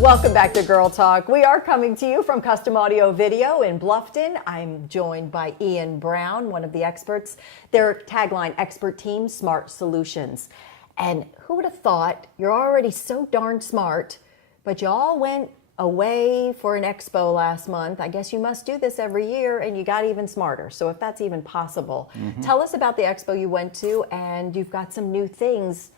Welcome back to Girl Talk. We are coming to you from Custom Audio Video in Bluffton. I'm joined by Ian Brown, one of the experts. Their tagline, Expert Team, Smart Solutions. And who would have thought, you're already so darn smart, but you all went away for an expo last month. I guess you must do this every year, and you got even smarter. So if that's even possible, tell us about the expo you went to, and you've got some new things,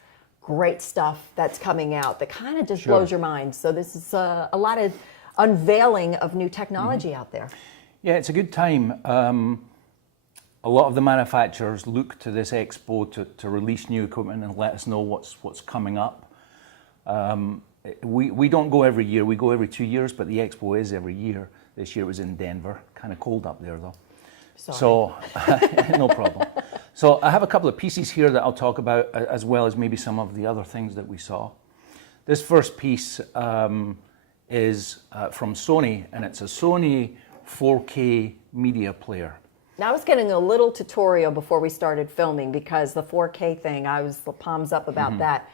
great stuff that's coming out that kind of just blows your mind. So this is a lot of unveiling of new technology out there. Yeah, it's a good time. A lot of the manufacturers look to this expo to release new equipment and let us know what's coming up. We don't go every year, we go every 2 years, but the expo is every year. This year it was in Denver, kind of cold up there though. Sorry. So, no problem. So I have a couple of pieces here that I'll talk about, as well as maybe some of the other things that we saw. This first piece is from Sony, and it's a Sony 4K media player. Now, I was getting a little tutorial before we started filming because the 4K thing, I was palms up about that.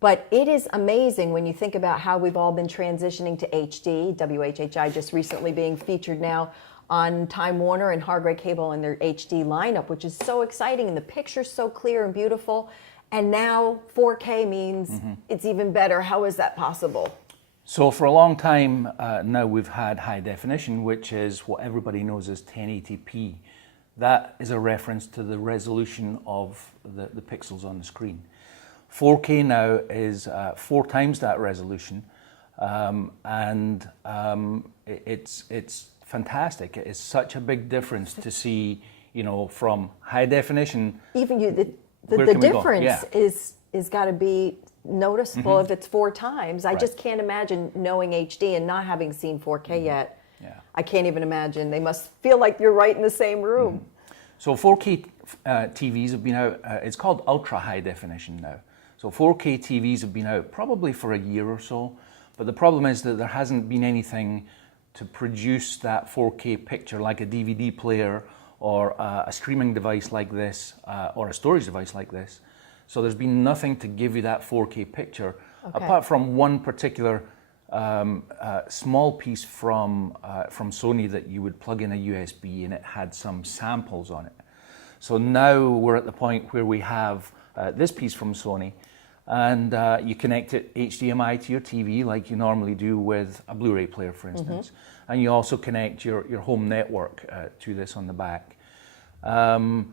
But it is amazing when you think about how we've all been transitioning to HD, WHHI just recently being featured now on Time Warner and Hargray Cable in their HD lineup, which is so exciting, and the picture's so clear and beautiful. And now 4K means it's even better. How is that possible? So for a long time now we've had high definition, which is what everybody knows as 1080p. That is a reference to the resolution of the pixels on the screen. 4K now is 4 times that resolution, and it's fantastic. It's such a big difference to see, you know, from high definition. Even the difference is got to be noticeable if it's 4 times. I just can't imagine knowing HD and not having seen 4K yet. Yeah. I can't even imagine. They must feel like you're right in the same room. So 4K TVs have been out, it's called ultra high definition now. So 4K TVs have been out probably for a year or so, but the problem is that there hasn't been anything to produce that 4K picture like a DVD player or a streaming device like this or a storage device like this. So there's been nothing to give you that 4K picture apart from one particular small piece from Sony that you would plug in a USB and it had some samples on it. So now we're at the point where we have this piece from Sony, and you connect it HDMI to your TV like you normally do with a Blu-ray player, for instance. And you also connect your home network to this on the back. The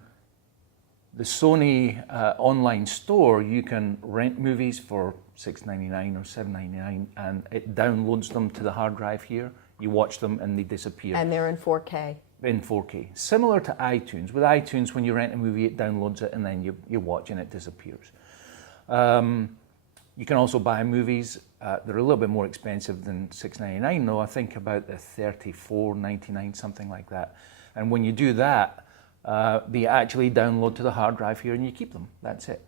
Sony online store, you can rent movies for $6.99 or $7.99, and it downloads them to the hard drive here. You watch them and they disappear. And they're in 4K. In 4K. Similar to iTunes. With iTunes, when you rent a movie, it downloads it and then you watch and it disappears. You can also buy movies. They're a little bit more expensive than $6.99 though. I think about the $34.99, something like that. And when you do that, they actually download to the hard drive here and you keep them. That's it.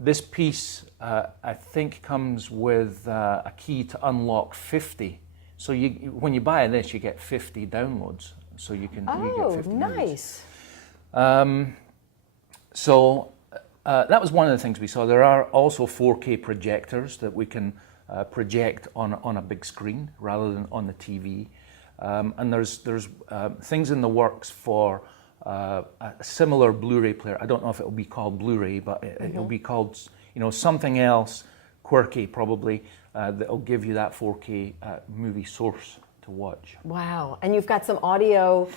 This piece, I think, comes with a key to unlock 50. So when you buy this, you get 50 downloads. So you get 50 nice. So that was one of the things we saw. There are also 4K projectors that we can project on a big screen rather than on the TV. And there's things in the works for a similar Blu-ray player. I don't know if it'll be called Blu-ray, but it'll be called, you know, something else, quirky probably, that'll give you that 4K movie source to watch. Wow. And you've got some audio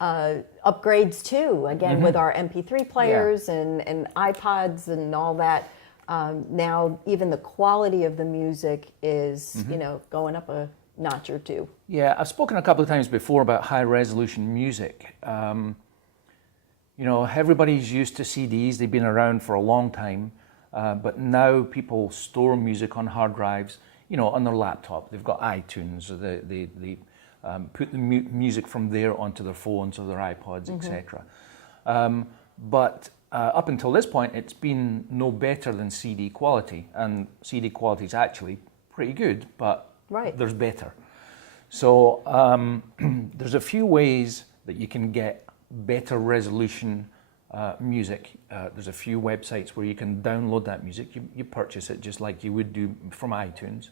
upgrades too, again, with our MP3 players and iPods and all that. Now, even the quality of the music is, you know, going up a notch or two. Yeah, I've spoken a couple of times before about high resolution music. You know, everybody's used to CDs. They've been around for a long time, but now people store music on hard drives, you know, on their laptop. They've got iTunes, they put the music from there onto their phones or their iPods, etc. But up until this point, it's been no better than CD quality, and CD quality is actually pretty good, but there's better. So there's a few ways that you can get better resolution music. There's a few websites where you can download that music. You purchase it just like you would do from iTunes.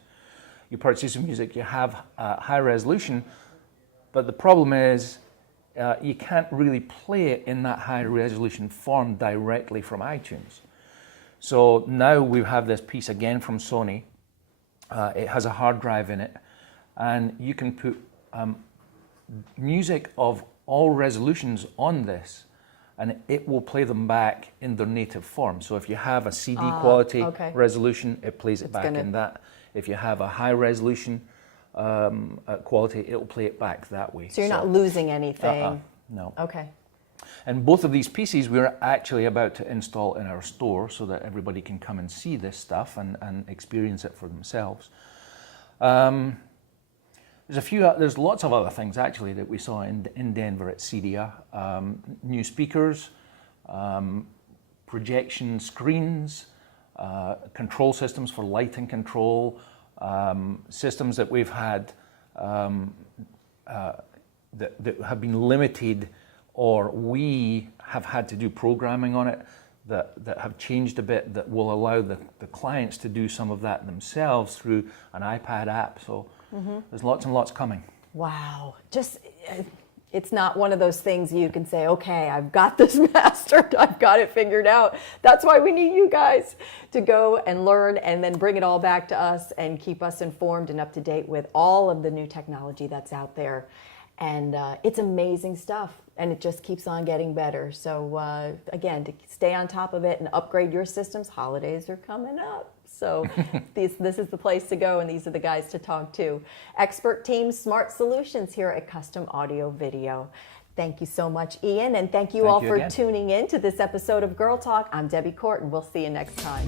you purchase music, you have high resolution, but the problem is you can't really play it in that high resolution form directly from iTunes. So now we have this piece again from Sony. It has a hard drive in it, and you can put music of all resolutions on this, and it will play them back in their native form. So if you have a CD quality resolution, it plays it back in that. If you have a high resolution quality, it will play it back that way. So you're not losing anything? No. Okay. And both of these pieces we're actually about to install in our store so that everybody can come and see this stuff and experience it for themselves. There's lots of other things actually that we saw in Denver at CEDIA. New speakers, projection screens, control systems for lighting control, systems that we've had that have been limited, or we have had to do programming on it that have changed a bit, that will allow the clients to do some of that themselves through an iPad app. So there's lots and lots coming. Wow. Just, it's not one of those things you can say, okay, I've got this mastered, I've got it figured out. That's why we need you guys to go and learn and then bring it all back to us and keep us informed and up to date with all of the new technology that's out there. And it's amazing stuff, and it just keeps on getting better. So again, to stay on top of it and upgrade your systems, holidays are coming up. So this is the place to go, and these are the guys to talk to. Expert Team Smart Solutions here at Custom Audio Video. Thank you so much, Ian, and thank you all for tuning in to this episode of Girl Talk. I'm Debbie Court, and we'll see you next time.